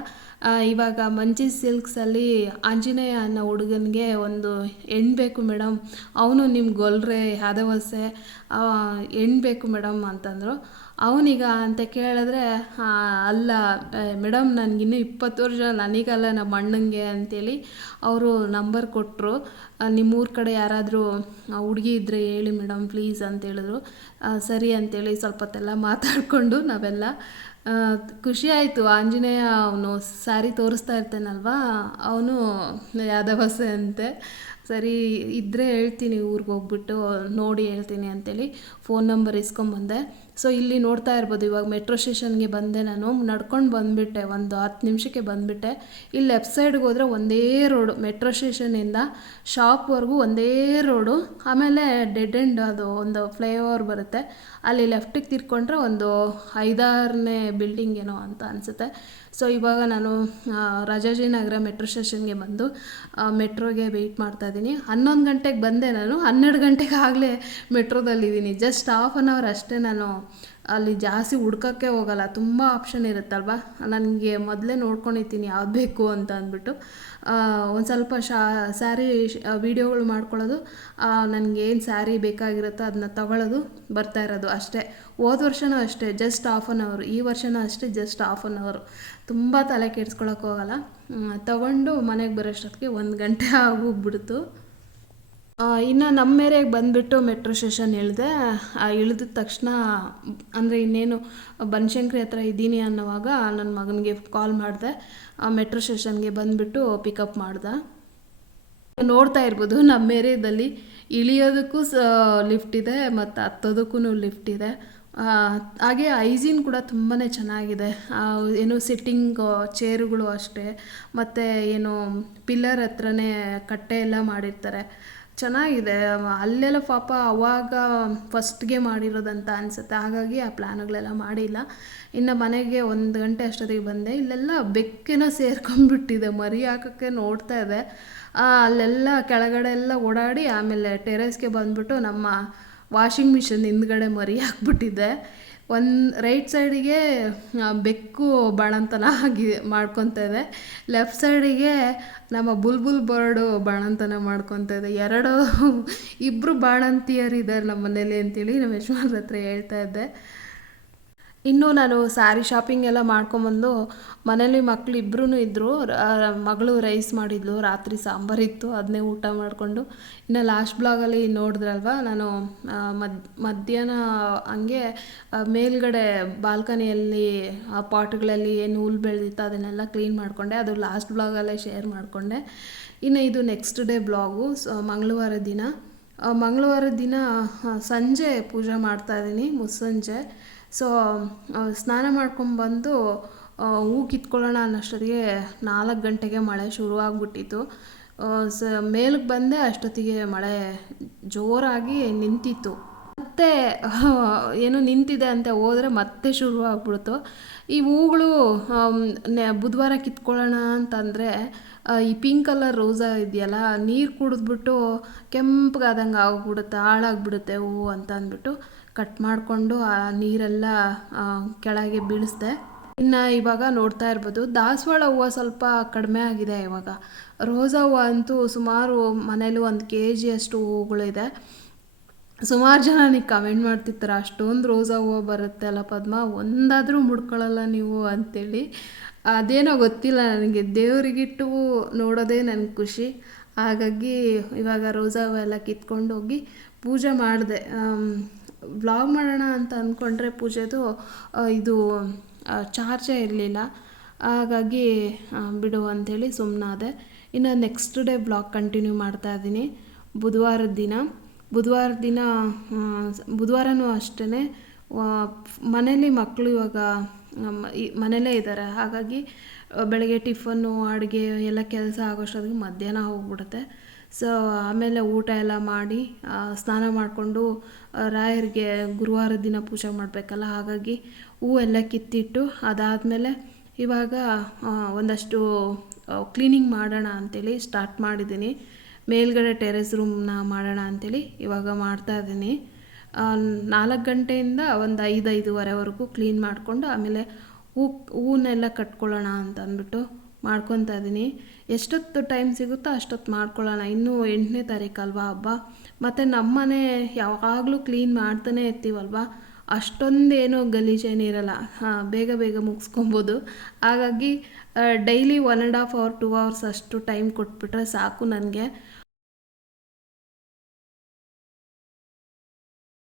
ಇವಾಗ ಮಂಚಿ ಸಿಲ್ಕ್ಸಲ್ಲಿ ಆಂಜನೇಯ ಅನ್ನೋ ಹುಡುಗನಿಗೆ ಒಂದು ಹೆಣ್ಣು ಬೇಕು ಮೇಡಮ್. ಅವನು ನಿಮ್ಮ ಗೊಲ್ರೆ ಯಾದವಸೆ ಹೆಣ್ಣು ಬೇಕು ಮೇಡಮ್ ಅಂತಂದರು. ಅವನೀಗ ಅಂತ ಕೇಳಿದ್ರೆ ಅಲ್ಲ ಮೇಡಮ್ ನನಗಿನ್ನೂ ಇಪ್ಪತ್ತು ವರ್ಷ ನನಗಲ್ಲ ನಮ್ಮ ಅಣ್ಣಂಗೆ ಅಂತೇಳಿ ಅವರು ನಂಬರ್ ಕೊಟ್ಟರು ನಿಮ್ಮೂರ ಕಡೆ ಯಾರಾದರೂ ಹುಡುಗಿ ಇದ್ದರೆ ಹೇಳಿ ಮೇಡಮ್ ಪ್ಲೀಸ್ ಅಂತ ಹೇಳಿದ್ರು. ಆ, ಸರಿ ಅಂತೇಳಿ ಸ್ವಲ್ಪ ಹೊತ್ತೆಲ್ಲ ಮಾತಾಡಿಕೊಂಡು ನಾವೆಲ್ಲ ಖುಷಿ ಆಯಿತು. ಆಂಜನೇಯ ಅವನು ಸ್ಯಾರಿ ತೋರಿಸ್ತಾ ಇರ್ತಾನಲ್ವಾ? ಅವನು ಯಾದವಸೆ ಅಂತೆ. ಸರಿ ಇದ್ದರೆ ಹೇಳ್ತೀನಿ ಊರಿಗೆ ಹೋಗ್ಬಿಟ್ಟು ನೋಡಿ ಹೇಳ್ತೀನಿ ಅಂತೇಳಿ ಫೋನ್ ನಂಬರ್ ಇಸ್ಕೊಂಬಂದೆ. ಸೊ ಇಲ್ಲಿ ನೋಡ್ತಾ ಇರ್ಬೋದು, ಇವಾಗ ಮೆಟ್ರೋ ಸ್ಟೇಷನ್ಗೆ ಬಂದೆ ನಾನು, ನಡ್ಕೊಂಡು ಬಂದುಬಿಟ್ಟೆ, ಒಂದು ಹತ್ತು ನಿಮಿಷಕ್ಕೆ ಬಂದುಬಿಟ್ಟೆ. ಇಲ್ಲಿ ಲೆಫ್ಟ್ ಸೈಡ್ಗೆ ಹೋದರೆ ಒಂದೇ ರೋಡು ಮೆಟ್ರೋ ಸ್ಟೇಷನಿಂದ ಶಾಪ್ವರೆಗೂ ಒಂದೇ ರೋಡು ಆಮೇಲೆ ಡೆಡ್ ಎಂಡ್ ಅದು, ಒಂದು ಫ್ಲೈಓವರ್ ಬರುತ್ತೆ. ಅಲ್ಲಿ ಲೆಫ್ಟಿಗೆ ತಿರ್ಕೊಂಡ್ರೆ ಒಂದು ಐದಾರನೇ ಬಿಲ್ಡಿಂಗ್ ಏನೋ ಅಂತ ಅನಿಸುತ್ತೆ. ಸೊ ಇವಾಗ ನಾನು ರಾಜಾಜಿನಗರ ಮೆಟ್ರೋ ಸ್ಟೇಷನ್ಗೆ ಬಂದು ಮೆಟ್ರೋಗೆ ವೆಯ್ಟ್ ಮಾಡ್ತಾ ಇದ್ದೀನಿ. ಹನ್ನೊಂದು ಗಂಟೆಗೆ ಬಂದೆ ನಾನು. ಹನ್ನೆರಡು ಗಂಟೆಗೆ ಆಗಲೇ ಮೆಟ್ರೋದಲ್ಲಿದ್ದೀನಿ ಜಸ್ಟ್ ಹಾಫ್ ಆನ್ ಅವರ್ ಅಷ್ಟೇ ನಾನು ಅಲ್ಲಿ ಜಾಸ್ತಿ ಹುಡ್ಕೋಕ್ಕೆ ಹೋಗಲ್ಲ, ತುಂಬ ಆಪ್ಷನ್ ಇರುತ್ತಲ್ವಾ? ನನಗೆ ಮೊದಲೇ ನೋಡ್ಕೊಂಡಿರ್ತೀನಿ ಯಾವ್ದು ಬೇಕು ಅಂತ ಅಂದ್ಬಿಟ್ಟು. ಒಂದು ಸ್ವಲ್ಪ ಶಾ ಸ್ಯಾರಿ ವೀಡಿಯೋಗಳು ಮಾಡ್ಕೊಳ್ಳೋದು. ನನಗೆ ಏನು ಸ್ಯಾರಿ ಬೇಕಾಗಿರುತ್ತೋ ಅದನ್ನ ತಗೊಳ್ಳೋದು ಬರ್ತಾ ಇರೋದು ಅಷ್ಟೇ. ಹೋದ ವರ್ಷವೂ ಅಷ್ಟೇ ಜಸ್ಟ್ ಹಾಫ್ ಆನ್ ಅವರು ಈ ವರ್ಷವೂ ಅಷ್ಟೇ ಜಸ್ಟ್ ಹಾಫ್ ಆನ್ ಅವರು ತುಂಬ ತಲೆ ಕೆಡ್ಸ್ಕೊಳಕ್ಕೆ ಹೋಗಲ್ಲ. ತಗೊಂಡು ಮನೆಗೆ ಬರೋಷ್ಟೊತ್ತಿಗೆ ಒಂದು ಗಂಟೆ ಆಗೋಗ್ಬಿಡ್ತು. ಇನ್ನು ನಮ್ಮ ಮೇರೆಗೆ ಬಂದುಬಿಟ್ಟು ಮೆಟ್ರೋ ಸ್ಟೇಷನ್ ಇಳಿದೆ ಇಳಿದ ತಕ್ಷಣ, ಅಂದರೆ ಇನ್ನೇನು ಬನಶಂಕರಿ ಹತ್ರ ಇದ್ದೀನಿ ಅನ್ನೋವಾಗ ನನ್ನ ಮಗನಿಗೆ ಕಾಲ್ ಮಾಡಿದೆ ಮೆಟ್ರೋ ಸ್ಟೇಷನ್ಗೆ ಬಂದುಬಿಟ್ಟು ಪಿಕಪ್ ಮಾಡ್ದೆ. ನೋಡ್ತಾ ಇರ್ಬೋದು ನಮ್ಮ ಏರಿಯಾದಲ್ಲಿ ಇಳಿಯೋದಕ್ಕೂ ಸ ಲಿಫ್ಟ್ ಇದೆ, ಮತ್ತು ಹತ್ತೋದಕ್ಕೂ ಲಿಫ್ಟ್ ಇದೆ. ಹಾಗೆ ಐಜಿನ್ ಕೂಡ ತುಂಬಾ ಚೆನ್ನಾಗಿದೆ. ಏನು ಸಿಟ್ಟಿಂಗ್ ಚೇರುಗಳು ಅಷ್ಟೇ, ಮತ್ತು ಏನು ಪಿಲ್ಲರ್ ಹತ್ರನೇ ಕಟ್ಟೆ ಎಲ್ಲ ಮಾಡಿರ್ತಾರೆ. ಚೆನ್ನಾಗಿದೆ. ಅಲ್ಲೆಲ್ಲ ಪಾಪ ಅವಾಗ ಫಸ್ಟ್ಗೆ ಮಾಡಿರೋದಂತ ಅನಿಸುತ್ತೆ. ಹಾಗಾಗಿ ಆ ಪ್ಲ್ಯಾನ್ಗಳೆಲ್ಲ ಮಾಡಿಲ್ಲ. ಇನ್ನು ಮನೆಗೆ ಒಂದು ಗಂಟೆ ಅಷ್ಟೊತ್ತಿಗೆ ಬಂದೆ. ಇಲ್ಲೆಲ್ಲ ಬೆಕ್ಕೇನೋ ಸೇರ್ಕೊಂಡ್ಬಿಟ್ಟಿದೆ. ಮರಿ ಹಾಕೋಕ್ಕೆ ನೋಡ್ತಾ ಇದೆ. ಅಲ್ಲೆಲ್ಲ ಕೆಳಗಡೆ ಎಲ್ಲ ಓಡಾಡಿ ಆಮೇಲೆ ಟೆರೇಸ್ಗೆ ಬಂದುಬಿಟ್ಟು ನಮ್ಮ ವಾಷಿಂಗ್ ಮಿಷಿನ್ ಹಿಂದ್ಗಡೆ ಮರಿ ಹಾಕ್ಬಿಟ್ಟಿದ್ದೆ ಒಂದು ರೈಟ್ ಸೈಡಿಗೆ ಬೆಕ್ಕು ಬಾಣಂತನ ಆಗಿ ಮಾಡ್ಕೊತಾ ಇದೆ. ಲೆಫ್ಟ್ ಸೈಡಿಗೆ ನಮ್ಮ ಬುಲ್ಬುಲ್ ಬರ್ಡು ಬಾಣಂತನ ಮಾಡ್ಕೊತಾ ಇದೆ. ಎರಡು ಇಬ್ಬರು ಬಾಣಂತಿಯರಿದ್ದಾರೆ ನಮ್ಮ ಮನೇಲಿ ಅಂತೇಳಿ ನಮ್ಮ ಯಜಮಾನ್ರ ಹತ್ರ ಹೇಳ್ತಾ ಇದ್ದೆ. ಇನ್ನು ನಾನು ಸ್ಯಾರಿ ಶಾಪಿಂಗ್ ಎಲ್ಲ ಮಾಡ್ಕೊಂಬಂದು ಮನೇಲಿ ಮಕ್ಕಳು ಇಬ್ಬರೂ ಇದ್ದರು ಮಗಳು ರೈಸ್ ಮಾಡಿದ್ಲು, ರಾತ್ರಿ ಸಾಂಬಾರಿತ್ತು ಅದನ್ನೇ ಊಟ ಮಾಡಿಕೊಂಡು. ಇನ್ನು ಲಾಸ್ಟ್ ಬ್ಲಾಗಲ್ಲಿ ನೋಡಿದ್ರಲ್ವ, ನಾನು ಮದ್, ಮಧ್ಯಾಹ್ನ ಹಂಗೆ ಮೇಲ್ಗಡೆ ಬಾಲ್ಕನಿಯಲ್ಲಿ, ಆ, ಪಾಟ್ಗಳಲ್ಲಿ ಏನು ಹುಲ್ ಬೆಳೆದಿತ್ತು ಅದನ್ನೆಲ್ಲ ಕ್ಲೀನ್ ಮಾಡಿಕೊಂಡೆ. ಅದು ಲಾಸ್ಟ್ ಬ್ಲಾಗಲ್ಲೇ ಶೇರ್ ಮಾಡಿಕೊಂಡೆ. ಇನ್ನು ಇದು ನೆಕ್ಸ್ಟ್ ಡೇ ಬ್ಲಾಗು ಸೊ, ಮಂಗಳವಾರ ದಿನ. ಮಂಗಳವಾರ ದಿನ ಸಂಜೆ ಪೂಜೆ ಮಾಡ್ತಾ ಇದ್ದೀನಿ, ಮುಸ್ಸಂಜೆ. ಸೊ ಸ್ನಾನ ಮಾಡ್ಕೊಂಬಂದು ಆ, ಹೂ ಕಿತ್ಕೊಳ್ಳೋಣ ಅನ್ನೋಷ್ಟೊತ್ತಿಗೆ ನಾಲ್ಕು ಗಂಟೆಗೆ ಮಳೆ ಶುರುವಾಗ್ಬಿಟ್ಟಿತ್ತು. ಆಗಿಬಿಟ್ಟಿತ್ತು ಸ ಮೇಲಕ್ಕೆ ಬಂದೆ ಅಷ್ಟೊತ್ತಿಗೆ ಮಳೆ ಜೋರಾಗಿ ನಿಂತಿತ್ತು. ಮತ್ತೆ ಏನು ನಿಂತಿದೆ ಅಂತ ಹೋದರೆ ಮತ್ತೆ ಶುರು ಆಗ್ಬಿಡ್ತು ಈ ಹೂಗಳು ಬುಧವಾರ ಕಿತ್ಕೊಳ್ಳೋಣ ಅಂತಂದರೆ ಈ ಪಿಂಕ್ ಕಲರ್ ರೋಸಾ ಇದೆಯಲ್ಲ ನೀರು ಕುಡಿದ್ಬಿಟ್ಟು ಕೆಂಪಗಾದಂಗೆ ಆಗ್ಬಿಡುತ್ತೆ ಹಾಳಾಗ್ಬಿಡುತ್ತೆ ಹೂವು ಅಂತ ಅಂದ್ಬಿಟ್ಟು ಕಟ್ ಮಾಡಿಕೊಂಡು ಆ ನೀರೆಲ್ಲ ಕೆಳಗೆ ಬೀಳಿಸ್ದೆ. ಇನ್ನು ಇವಾಗ ನೋಡ್ತಾ ಇರ್ಬೋದು. ದಾಸವಾಳ ಹೂವು ಸ್ವಲ್ಪ ಕಡಿಮೆ ಆಗಿದೆ ಇವಾಗ. ರೋಸಾ ಹೂವು ಅಂತೂ ಸುಮಾರು ಮನೇಲಿ ಒಂದು ಕೆ ಜಿಯಷ್ಟು ಹೂವುಗಳಿದೆ. ಸುಮಾರು ಜನ ನೀವು ಕಮೆಂಟ್ ಮಾಡ್ತಿರ್ತಾರೆ, ಅಷ್ಟೊಂದು ರೋಸಾ ಹೂವು ಬರುತ್ತೆ ಅಲ್ಲ ಪದ್ಮ, ಒಂದಾದರೂ ಮುಡ್ಕೊಳ್ಳಲ್ಲ ನೀವು ಅಂತೇಳಿ. ಅದೇನೋ ಗೊತ್ತಿಲ್ಲ ನನಗೆ. ದೇವರಿಗಿಟ್ಟು ನೋಡೋದೇ ನನಗೆ ಖುಷಿ. ಹಾಗಾಗಿ ಇವಾಗ ರೋಸಾ ಹೂವು ಎಲ್ಲ ಕಿತ್ಕೊಂಡು ಹೋಗಿ ಪೂಜೆ ಮಾಡಿದೆ. ವ್ಲಾಗ್ ಮಾಡೋಣ ಅಂತ ಅಂದ್ಕೊಂಡ್ರೆ ಪೂಜೆದು ಇದು ಚಾರ್ಜೇ ಇರಲಿಲ್ಲ. ಹಾಗಾಗಿ ಬಿಡು ಅಂಥೇಳಿ ಸುಮ್ಮನಾದೆ ಇನ್ನು ನೆಕ್ಸ್ಟ್ ಡೇ ಬ್ಲಾಗ್ ಕಂಟಿನ್ಯೂ ಮಾಡ್ತಾ ಇದ್ದೀನಿ. ಬುಧವಾರದ ದಿನ. ಬುಧವಾರ ದಿನ ಬುಧವಾರನೂ ಅಷ್ಟೇ ಮನೇಲಿ ಮಕ್ಕಳು ಇವಾಗ ಮನೇಲೇ ಇದ್ದಾರೆ. ಹಾಗಾಗಿ, ಬೆಳಗ್ಗೆ ಟಿಫನ್ನು, ಅಡುಗೆ ಎಲ್ಲ ಕೆಲಸ ಆಗೋಷ್ಟೊತ್ತಿಗೆ ಮಧ್ಯಾಹ್ನ ಹೋಗ್ಬಿಡುತ್ತೆ. ಸೊ ಆಮೇಲೆ ಊಟ ಎಲ್ಲ ಮಾಡಿ ಸ್ನಾನ ಮಾಡಿಕೊಂಡು ರಾಯರಿಗೆ ಗುರುವಾರ ದಿನ ಪೂಜೆ ಮಾಡಬೇಕಲ್ಲ, ಹಾಗಾಗಿ ಹೂವೆಲ್ಲ ಕಿತ್ತಿಟ್ಟು ಅದಾದಮೇಲೆ ಇವಾಗ ಒಂದಷ್ಟು ಕ್ಲೀನಿಂಗ್ ಮಾಡೋಣ ಅಂಥೇಳಿ ಸ್ಟಾರ್ಟ್ ಮಾಡಿದ್ದೀನಿ. ಮೇಲ್ಗಡೆ ಟೆರೆಸ್ ರೂಮ್ನ ಮಾಡೋಣ ಅಂಥೇಳಿ ಇವಾಗ ಮಾಡ್ತಾ ಇದ್ದೀನಿ. ನಾಲ್ಕು ಗಂಟೆಯಿಂದ ಒಂದು ಐದು, ಐದುವರೆವರೆಗೂ ಕ್ಲೀನ್ ಮಾಡಿಕೊಂಡು ಆಮೇಲೆ ಹೂ ಹೂವನ್ನೆಲ್ಲ ಕಟ್ಕೊಳ್ಳೋಣ ಅಂತ ಅಂದ್ಬಿಟ್ಟು ಮಾಡ್ಕೊತಾ ಇದ್ದೀನಿ ಎಷ್ಟೊತ್ತು ಟೈಮ್ ಸಿಗುತ್ತೋ ಅಷ್ಟೊತ್ತು ಮಾಡ್ಕೊಳ್ಳೋಣ. ಇನ್ನೂ ಎಂಟನೇ ತಾರೀಕಲ್ವಾ ಹಬ್ಬ? ಮತ್ತು ನಮ್ಮನೆ ಯಾವಾಗಲೂ ಕ್ಲೀನ್ ಮಾಡ್ತಾನೆ ಇರ್ತೀವಲ್ವ? ಅಷ್ಟೊಂದೇನು ಗಲೀಜೇನಿರಲ್ಲ ಹಾಂ, ಬೇಗ ಬೇಗ ಮುಗಿಸ್ಕೊಬೋದು. ಹಾಗಾಗಿ daily one and half hour two hours ಅಷ್ಟು ಟೈಮ್ ಕೊಟ್ಬಿಟ್ರೆ ಸಾಕು ನನಗೆ.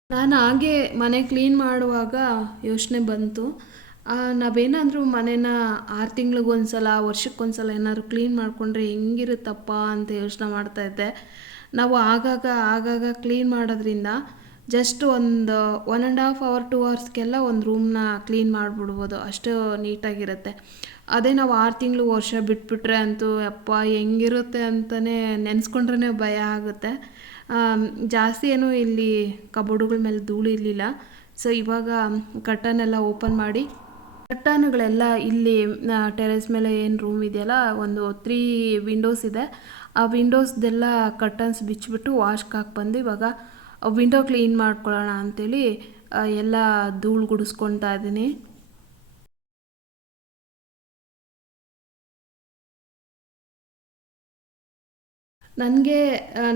ನಾನು ಹಾಗೆ ಮನೆ ಕ್ಲೀನ್ ಮಾಡುವಾಗ ಯೋಚನೆ ಬಂತು. ನಾವೇನಾದರೂ ಮನೇನ ಆರು ತಿಂಗ್ಳಿಗೊಂದ್ಸಲ, ವರ್ಷಕ್ಕೊಂದ್ಸಲ ಏನಾದ್ರು ಕ್ಲೀನ್ ಮಾಡಿಕೊಂಡ್ರೆ ಹೆಂಗಿರುತ್ತಪ್ಪ ಅಂತ ಯೋಚನೆ ಮಾಡ್ತಾಯಿದ್ದೆ ನಾವು ಆಗಾಗ ಆಗಾಗ ಕ್ಲೀನ್ ಮಾಡೋದ್ರಿಂದ ಜಸ್ಟ್ ಒಂದು one and half hour two ಅವರ್ಸ್ಗೆಲ್ಲ ಒಂದು ರೂಮ್ನ ಕ್ಲೀನ್ ಮಾಡಿಬಿಡ್ಬೋದು. ಅಷ್ಟು ನೀಟಾಗಿರುತ್ತೆ. ಅದೇ ನಾವು ಆರು ತಿಂಗಳು ವರ್ಷ ಬಿಟ್ಬಿಟ್ರೆ ಅಂತೂ ಅಪ್ಪ ಹೆಂಗಿರುತ್ತೆ ಅಂತಲೇ ನೆನೆಸ್ಕೊಂಡ್ರೆ ಭಯ ಆಗುತ್ತೆ. ಜಾಸ್ತಿ ಏನು ಇಲ್ಲಿ ಕಬೋರ್ಡುಗಳ ಮೇಲೆ ಧೂಳು ಇರಲಿಲ್ಲ ಸೊ ಇವಾಗ ಕರ್ಟನ್ ಎಲ್ಲ ಓಪನ್ ಮಾಡಿ ಕರ್ಟನ್ಗಳೆಲ್ಲ ಇಲ್ಲಿ ಟೆರೆಸ್ ಮೇಲೆ ಏನು ರೂಮ್ ಇದೆಯಲ್ಲ, ಒಂದು ತ್ರೀ ವಿಂಡೋಸ್ ಇದೆ. ಆ ವಿಂಡೋಸ್ದೆಲ್ಲ ಕರ್ಟನ್ಸ್ ಬಿಚ್ಚಿಬಿಟ್ಟು ವಾಶ್ಗೆ ಹಾಕಿ ಬಂದು ಇವಾಗ ವಿಂಡೋ ಕ್ಲೀನ್ ಮಾಡ್ಕೊಳ್ಳೋಣ ಅಂಥೇಳಿ ಎಲ್ಲ ಧೂಳು ಗುಡಿಸ್ಕೊತಾ ಇದ್ದೀನಿ. ನನಗೆ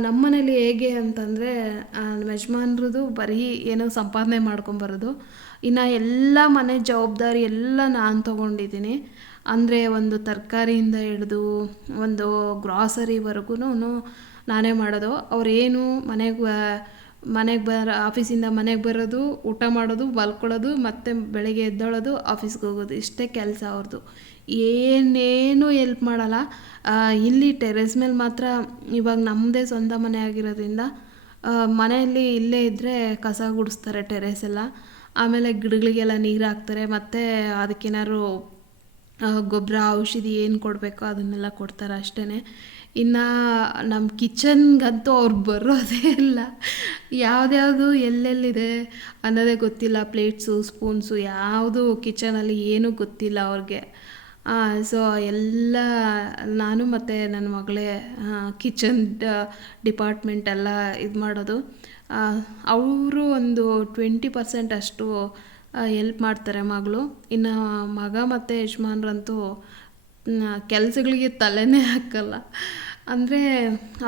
ನಮ್ಮ ಮನೇಲಿ ಹೇಗೆ ಅಂತಂದರೆ ಯಜಮಾನ್ರದ್ದು ಬರೀ ಏನೋ ಸಂಪಾದನೆ ಮಾಡ್ಕೊಂಬರೋದು. ಇನ್ನು ಎಲ್ಲ ಮನೆ ಜವಾಬ್ದಾರಿ ಎಲ್ಲ ನಾನು ತೊಗೊಂಡಿದ್ದೀನಿ. ಅಂದರೆ ಒಂದು ತರಕಾರಿಯಿಂದ ಹಿಡಿದು, ಒಂದು ಗ್ರಾಸರಿವರೆಗೂ ನಾನೇ ಮಾಡೋದು. ಅವರೇನು ಮನೆಗೆ ಮನೆಗೆ ಬರ, ಆಫೀಸಿಂದ ಮನೆಗೆ ಬರೋದು, ಊಟ ಮಾಡೋದು, ಮಲ್ಕೊಳ್ಳೋದು, ಮತ್ತು ಬೆಳಗ್ಗೆ ಎದ್ದೊಳೋದು, ಆಫೀಸ್ಗೆ ಹೋಗೋದು. ಇಷ್ಟೇ ಕೆಲಸ ಅವ್ರದ್ದು ಏನೇನು ಎಲ್ಪ್ ಮಾಡಲ್ಲ. ಇಲ್ಲಿ ಟೆರೆಸ್ ಮೇಲೆ ಮಾತ್ರ ಇವಾಗ ನಮ್ಮದೇ ಸ್ವಂತ ಮನೆ ಆಗಿರೋದ್ರಿಂದ ಮನೆಯಲ್ಲಿ ಇಲ್ಲೇ ಇದ್ದರೆ ಕಸ ಗುಡಿಸ್ತಾರೆ ಟೆರೆಸ್ ಎಲ್ಲ. ಆಮೇಲೆ ಗಿಡಗಳಿಗೆಲ್ಲ ನೀರು ಹಾಕ್ತಾರೆ, ಮತ್ತು ಅದಕ್ಕೇನಾದ್ರು ಗೊಬ್ಬರ ಔಷಧಿ ಏನು ಕೊಡಬೇಕೋ ಅದನ್ನೆಲ್ಲ ಕೊಡ್ತಾರೆ ಅಷ್ಟೇ ಇನ್ನು ನಮ್ಮ ಕಿಚನ್ಗಂತೂ ಅವ್ರು ಬರೋದೇ ಇಲ್ಲ. ಯಾವುದ್ಯಾವುದು ಎಲ್ಲೆಲ್ಲಿದೆ ಅನ್ನೋದೇ ಗೊತ್ತಿಲ್ಲ. ಪ್ಲೇಟ್ಸು ಸ್ಪೂನ್ಸು ಯಾವುದು ಕಿಚನಲ್ಲಿ ಏನೂ ಗೊತ್ತಿಲ್ಲ ಅವ್ರಿಗೆ. ಸೊ ಎಲ್ಲ, ನಾನು ಮತ್ತು ನನ್ನ ಮಗಳೇ ಕಿಚನ್ ಡಿಪಾರ್ಟ್ಮೆಂಟ್ ಎಲ್ಲ ಇದು ಮಾಡೋದು. ಅವರು ಒಂದು ಟ್ವೆಂಟಿ ಪರ್ಸೆಂಟ್ ಅಷ್ಟು ಎಲ್ಪ್ ಮಾಡ್ತಾರೆ ಮಗಳು. ಇನ್ನು ಮಗ ಮತ್ತು ಯಜಮಾನ್ರಂತೂ ಕೆಲಸಗಳಿಗೆ ತಲೆನೇ ಹಾಕಲ್ಲ. ಅಂದರೆ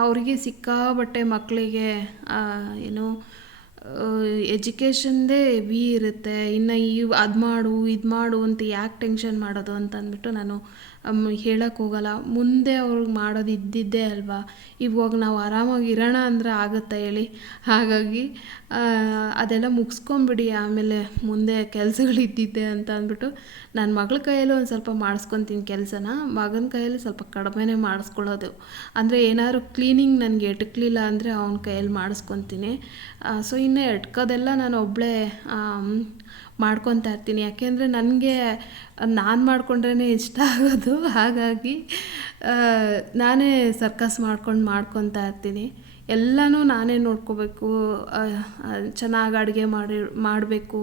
ಅವರಿಗೆ ಸಿಕ್ಕಾಬಟ್ಟೆ ಮಕ್ಕಳಿಗೆ ಏನು ಎಜುಕೇಷನ್ದೇ ಹೆವಿ ಇರುತ್ತೆ. ಇನ್ನು ಈ ಅದು ಮಾಡು, ಇದು ಮಾಡು ಅಂತ ಯಾಕೆ ಟೆನ್ಷನ್ ಮಾಡೋದು ಅಂತ ಅಂದ್ಬಿಟ್ಟು ನಾನು ಹೇಳಕ್ಕೆ ಹೋಗಲ್ಲ. ಮುಂದೆ ಅವ್ರಿಗೆ ಮಾಡೋದು ಇದ್ದಿದ್ದೇ ಅಲ್ವಾ? ಇವಾಗ ನಾವು ಆರಾಮಾಗಿ ಇರೋಣ ಅಂದರೆ ಆಗುತ್ತಾ ಹೇಳಿ. ಹಾಗಾಗಿ ಅದೆಲ್ಲ ಮುಗಿಸ್ಕೊಂಬಿಡಿ. ಆಮೇಲೆ ಮುಂದೆ ಕೆಲಸಗಳು ಇದ್ದಿದ್ದೆ ಅಂತ ಅಂದ್ಬಿಟ್ಟು ನನ್ನ ಮಗಳ ಕೈಯಲ್ಲೂ ಒಂದು ಸ್ವಲ್ಪ ಮಾಡಿಸ್ಕೊತೀನಿ ಕೆಲಸನ. ಮಗನ ಕೈಯಲ್ಲಿ ಸ್ವಲ್ಪ ಕಡಿಮೆನೇ ಮಾಡಿಸ್ಕೊಳ್ಳೋದು. ಅಂದರೆ ಏನಾದರೂ ಕ್ಲೀನಿಂಗ್ ನನಗೆ ಎಟಕ್ಲಿಲ್ಲ ಅಂದರೆ ಅವನ ಕೈಯಲ್ಲಿ ಮಾಡಿಸ್ಕೊತೀನಿ. ಸೊ ಇನ್ನು ಎಟ್ಕೋದೆಲ್ಲ ನಾನು ಒಬ್ಬಳೇ ಮಾಡ್ಕೊತಾ ಇರ್ತೀನಿ. ಯಾಕೆಂದರೆ ನನಗೆ, ನಾನು ಮಾಡ್ಕೊಂಡ್ರೇ ಇಷ್ಟ ಆಗೋದು. ಹಾಗಾಗಿ ನಾನೇ ಸರ್ಕಸ್ ಮಾಡ್ಕೊಂಡು ಮಾಡ್ಕೊತಾ ಇರ್ತೀನಿ. ಎಲ್ಲನೂ ನಾನೇ ನೋಡ್ಕೋಬೇಕು. ಚೆನ್ನಾಗಿ ಅಡುಗೆ ಮಾಡಿ, ಮಾಡಬೇಕು.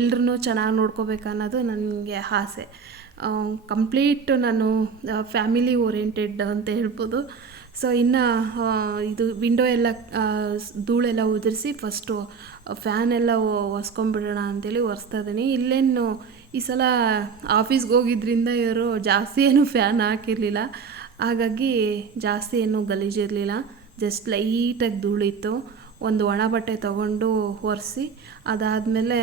ಎಲ್ಲರೂ ಚೆನ್ನಾಗಿ ನೋಡ್ಕೋಬೇಕು ಅನ್ನೋದು ನನಗೆ ಆಸೆ. ಕಂಪ್ಲೀಟ್ ನಾನು ಫ್ಯಾಮಿಲಿ ಓರಿಯೆಂಟೆಡ್ ಅಂತ ಹೇಳ್ಬೋದು. ಸೊ ಇನ್ನು ಇದು ವಿಂಡೋ ಎಲ್ಲ ಧೂಳೆಲ್ಲ ಉದುರಿಸಿ ಫಸ್ಟು ಫ್ಯಾನ್ ಎಲ್ಲ ಒರೆಸ್ಕೊಂಬಿಡೋಣ ಅಂತೇಳಿ ಒರೆಸ್ತಾ ಇದ್ದೀನಿ. ಇಲ್ಲೇನು ಈ ಸಲ ಆಫೀಸ್ಗೆ ಹೋಗಿದ್ರಿಂದ ಇವರು ಜಾಸ್ತಿ ಏನು ಫ್ಯಾನ್ ಹಾಕಿರಲಿಲ್ಲ. ಹಾಗಾಗಿ ಜಾಸ್ತಿ ಏನು ಗಲೀಜಿರಲಿಲ್ಲ ಜಸ್ಟ್ ಲೈಟಾಗಿ ಧೂಳಿತ್ತು. ಒಂದು ಒಣ ಬಟ್ಟೆ ತೊಗೊಂಡು ಒರೆಸಿ, ಅದಾದಮೇಲೆ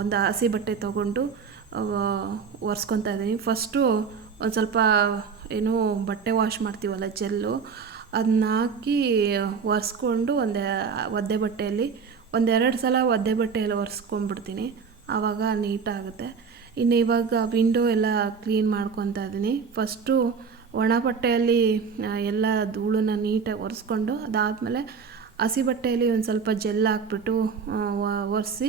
ಒಂದು ಹಸಿ ಬಟ್ಟೆ ತೊಗೊಂಡು ಒರೆಸ್ಕೊತಾ ಇದ್ದೀನಿ. ಫಸ್ಟು ಒಂದು ಸ್ವಲ್ಪ ಏನು ಬಟ್ಟೆ ವಾಶ್ ಮಾಡ್ತೀವಲ್ಲ, ಜೆಲ್ಲು ಅದನ್ನ ಹಾಕಿ ಒರೆಸ್ಕೊಂಡು ಒಂದು, ಒದ್ದೆ ಬಟ್ಟೆಯಲ್ಲಿ ಒಂದೆರಡು ಸಲ ಒದ್ದೆ ಬಟ್ಟೆಯಲ್ಲಿ ಒರೆಸ್ಕೊಂಡ್ಬಿಡ್ತೀನಿ. ಆವಾಗ ನೀಟಾಗುತ್ತೆ. ಇನ್ನು ಇವಾಗ ವಿಂಡೋ ಎಲ್ಲ ಕ್ಲೀನ್ ಮಾಡ್ಕೊತಾ ಇದ್ದೀನಿ ಫಸ್ಟು ಒಣ ಬಟ್ಟೆಯಲ್ಲಿ ಎಲ್ಲ ಧೂಳನ್ನ ನೀಟಾಗಿ ಒರೆಸ್ಕೊಂಡು ಅದಾದಮೇಲೆ ಹಸಿ ಬಟ್ಟೆಯಲ್ಲಿ ಒಂದು ಸ್ವಲ್ಪ ಜೆಲ್ ಹಾಕ್ಬಿಟ್ಟು ಒರೆಸಿ